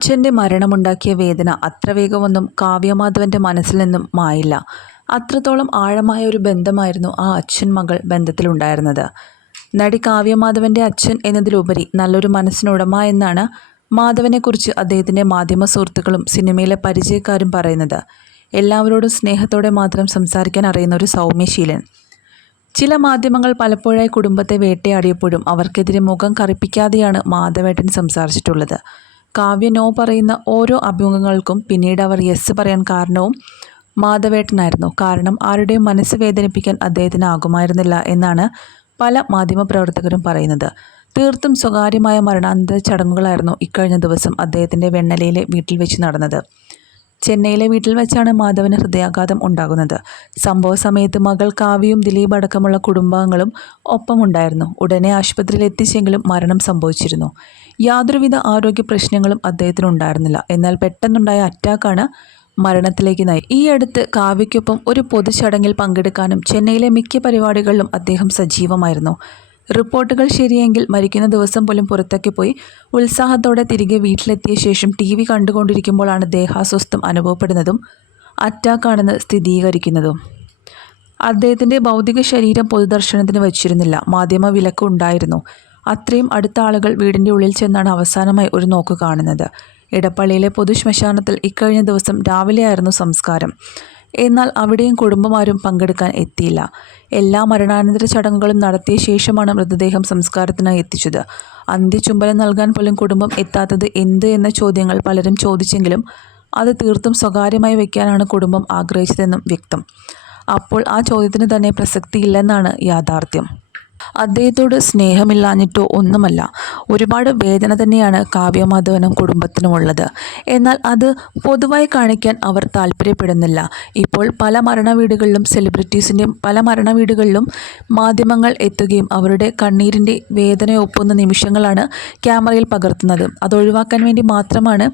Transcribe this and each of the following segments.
അച്ഛൻ്റെ മരണമുണ്ടാക്കിയ വേദന അത്ര വേഗമൊന്നും കാവ്യമാധവൻ്റെ മനസ്സിൽ നിന്നും മായില്ല. അത്രത്തോളം ആഴമായ ഒരു ബന്ധമായിരുന്നു ആ അച്ഛൻ മകൾ ബന്ധത്തിലുണ്ടായിരുന്നത്. നടി കാവ്യമാധവൻ്റെ അച്ഛൻ എന്നതിലുപരി നല്ലൊരു മനസ്സിനുടമ എന്നാണ് മാധവനെക്കുറിച്ച് അദ്ദേഹത്തിൻ്റെ മാധ്യമ സുഹൃത്തുക്കളും സിനിമയിലെ പരിചയക്കാരും പറയുന്നത്. എല്ലാവരോടും സ്നേഹത്തോടെ മാത്രം സംസാരിക്കാൻ അറിയുന്ന ഒരു സൗമ്യശീലൻ. ചില മാധ്യമങ്ങൾ പലപ്പോഴായി കുടുംബത്തെ വേട്ടയാടിയപ്പോഴും അവർക്കെതിരെ മുഖം കറുപ്പിക്കാതെയാണ് മാധവേട്ടൻ സംസാരിച്ചിട്ടുള്ളത്. കാവ്യ നോ പറയുന്ന ഓരോ അഭിമുഖങ്ങൾക്കും പിന്നീട് അവർ യെസ് പറയാൻ കാരണവും മാധവേട്ടനായിരുന്നു. കാരണം ആരുടെയും മനസ്സ് വേദനിപ്പിക്കാൻ അദ്ദേഹത്തിന് ആകുമായിരുന്നില്ല എന്നാണ് പല മാധ്യമപ്രവർത്തകരും പറയുന്നത്. തീർത്തും സ്വകാര്യമായ മരണാനന്തര ചടങ്ങുകളായിരുന്നു ഇക്കഴിഞ്ഞ ദിവസം അദ്ദേഹത്തിൻ്റെ വെണ്ണലയിലെ വീട്ടിൽ വെച്ച് നടന്നത്. ചെന്നൈയിലെ വീട്ടിൽ വെച്ചാണ് മാധവന് ഹൃദയാഘാതം ഉണ്ടാകുന്നത്. സംഭവ സമയത്ത് മകൾ കാവ്യയും ദിലീപ് അടക്കമുള്ള കുടുംബാംഗങ്ങളും ഒപ്പമുണ്ടായിരുന്നു. ഉടനെ ആശുപത്രിയിൽ എത്തിച്ചെങ്കിലും മരണം സംഭവിച്ചിരുന്നു. യാതൊരുവിധ ആരോഗ്യ പ്രശ്നങ്ങളും അദ്ദേഹത്തിനുണ്ടായിരുന്നില്ല. എന്നാൽ പെട്ടെന്നുണ്ടായ അറ്റാക്കാണ് മരണത്തിലേക്ക് നയി. ഈ അടുത്ത് കാവ്യയ്ക്കൊപ്പം ഒരു പൊതുചടങ്ങിൽ പങ്കെടുക്കാനും ചെന്നൈയിലെ മിക്ക പരിപാടികളിലും അദ്ദേഹം സജീവമായിരുന്നു. റിപ്പോർട്ടുകൾ ശരിയെങ്കിൽ മരിക്കുന്ന ദിവസം പോലും പുറത്തൊക്കെ പോയി ഉത്സാഹത്തോടെ തിരികെ വീട്ടിലെത്തിയ ശേഷം TV കണ്ടുകൊണ്ടിരിക്കുമ്പോഴാണ് ദേഹാസ്വസ്ഥം അനുഭവപ്പെടുന്നതും അറ്റാക്കാണെന്ന് സ്ഥിരീകരിക്കുന്നതും. അദ്ദേഹത്തിൻ്റെ ഭൗതിക ശരീരം പൊതുദർശനത്തിന് വച്ചിരുന്നില്ല. മാധ്യമ വിലക്ക് ഉണ്ടായിരുന്നു. അത്രയും അടുത്ത ആളുകൾ വീടിൻ്റെ ഉള്ളിൽ ചെന്നാണ് അവസാനമായി ഒരു നോക്ക് കാണുന്നത്. ഇടപ്പള്ളിയിലെ പൊതുശ്മശാനത്തിൽ ഇക്കഴിഞ്ഞ ദിവസം രാവിലെയായിരുന്നു സംസ്കാരം. എന്നാൽ അവിടെയും കുടുംബമാരും പങ്കെടുക്കാൻ എത്തിയില്ല. എല്ലാ മരണാനന്തര ചടങ്ങുകളും നടത്തിയ ശേഷമാണ് മൃതദേഹം സംസ്കാരത്തിനായി എത്തിച്ചത്. അന്ത്യചുംബനം നൽകാൻ പോലും കുടുംബം എത്താത്തത് എന്ത് എന്ന ചോദ്യങ്ങൾ പലരും ചോദിച്ചെങ്കിലും അത് തീർത്തും സ്വകാര്യമായി വയ്ക്കാനാണ് കുടുംബം ആഗ്രഹിച്ചതെന്നും വ്യക്തം. അപ്പോൾ ആ ചോദ്യത്തിന് തന്നെ പ്രസക്തിയില്ലെന്നാണ് യാഥാർത്ഥ്യം. അദ്ദേഹത്തോട് സ്നേഹമില്ലാഞ്ഞിട്ടോ ഒന്നുമല്ല, ഒരുപാട് വേദന തന്നെയാണ് കാവ്യമാധവനും കുടുംബത്തിനുമുള്ളത്. എന്നാൽ അത് പൊതുവായി കാണിക്കാൻ അവർ താല്പര്യപ്പെടുന്നില്ല. ഇപ്പോൾ പല മരണവീടുകളിലും സെലിബ്രിറ്റീസിൻ്റെ പല മരണവീടുകളിലും മാധ്യമങ്ങൾ എത്തുകയും അവരുടെ കണ്ണീരിൻ്റെ വേദനയൊപ്പുന്ന നിമിഷങ്ങളാണ് ക്യാമറയിൽ പകർത്തുന്നത്. അതൊഴിവാക്കാൻ വേണ്ടി മാത്രമാണ്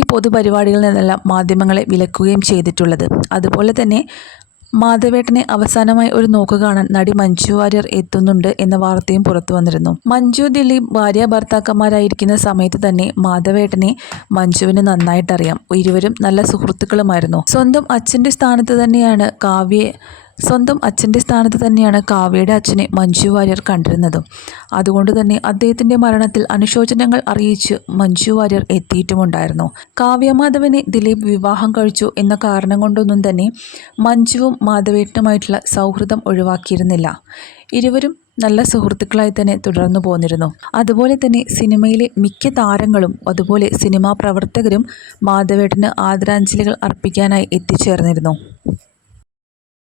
ഈ പൊതുപരിപാടികളിൽ നിന്നെല്ലാം മാധ്യമങ്ങളെ വിലക്കുകയും ചെയ്തിട്ടുള്ളത്. അതുപോലെ തന്നെ മാധവേട്ടനെ അവസാനമായി ഒരു നോക്ക് കാണാൻ നടി മഞ്ജു വാര്യർ എത്തുന്നുണ്ട് എന്ന വാർത്തയും പുറത്തു വന്നിരുന്നു. മഞ്ജു ദിലീപ് ഭാര്യ ഭർത്താക്കന്മാരായിരിക്കുന്ന സമയത്ത് തന്നെ മാധവേട്ടനെ മഞ്ജുവിന് നന്നായിട്ടറിയാം. ഇരുവരും നല്ല സുഹൃത്തുക്കളുമായിരുന്നു. സ്വന്തം അച്ഛൻ്റെ സ്ഥാനത്ത് തന്നെയാണ് കാവ്യയുടെ അച്ഛനെ മഞ്ജു വാര്യർ കണ്ടിരുന്നതും. അതുകൊണ്ട് തന്നെ അദ്ദേഹത്തിൻ്റെ മരണത്തിൽ അനുശോചനങ്ങൾ അറിയിച്ച് മഞ്ജു വാര്യർ എത്തിയിട്ടുമുണ്ടായിരുന്നു. കാവ്യമാധവനെ ദിലീപ് വിവാഹം കഴിച്ചു എന്ന കാരണം കൊണ്ടൊന്നും തന്നെ മഞ്ജുവും മാധവേട്ടനുമായിട്ടുള്ള സൗഹൃദം ഒഴിവാക്കിയിരുന്നില്ല. ഇരുവരും നല്ല സുഹൃത്തുക്കളായി തന്നെ തുടർന്നു പോന്നിരുന്നു. അതുപോലെ തന്നെ സിനിമയിലെ മിക്ക താരങ്ങളും അതുപോലെ സിനിമാ പ്രവർത്തകരും മാധവേട്ടന് ആദരാഞ്ജലികൾ അർപ്പിക്കാനായി എത്തിച്ചേർന്നിരുന്നു.